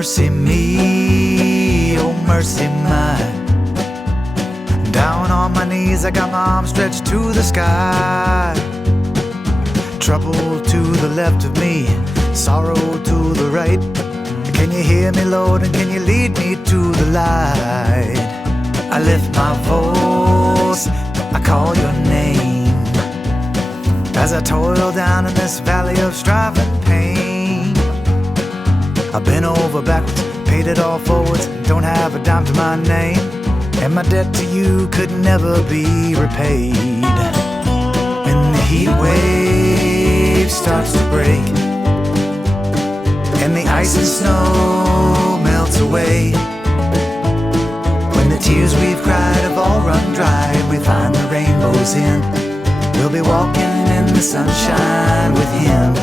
mercy me, oh mercy mine. Down on my knees, I got my arms stretched to the sky. Trouble to the left of me, sorrow to the right. Can you hear me, Lord, and can you lead me to the light? I lift my voice, I call your name, as I toil down in this valley of strife and pain. I've been over backwards, paid it all forwards, don't have a dime to my name, and my debt to you could never be repaid. When the heat wave starts to break, and the ice and snow melts away, when the tears we've cried have all run dry, and we find the rainbow's end, we'll be walking in the sunshine with him.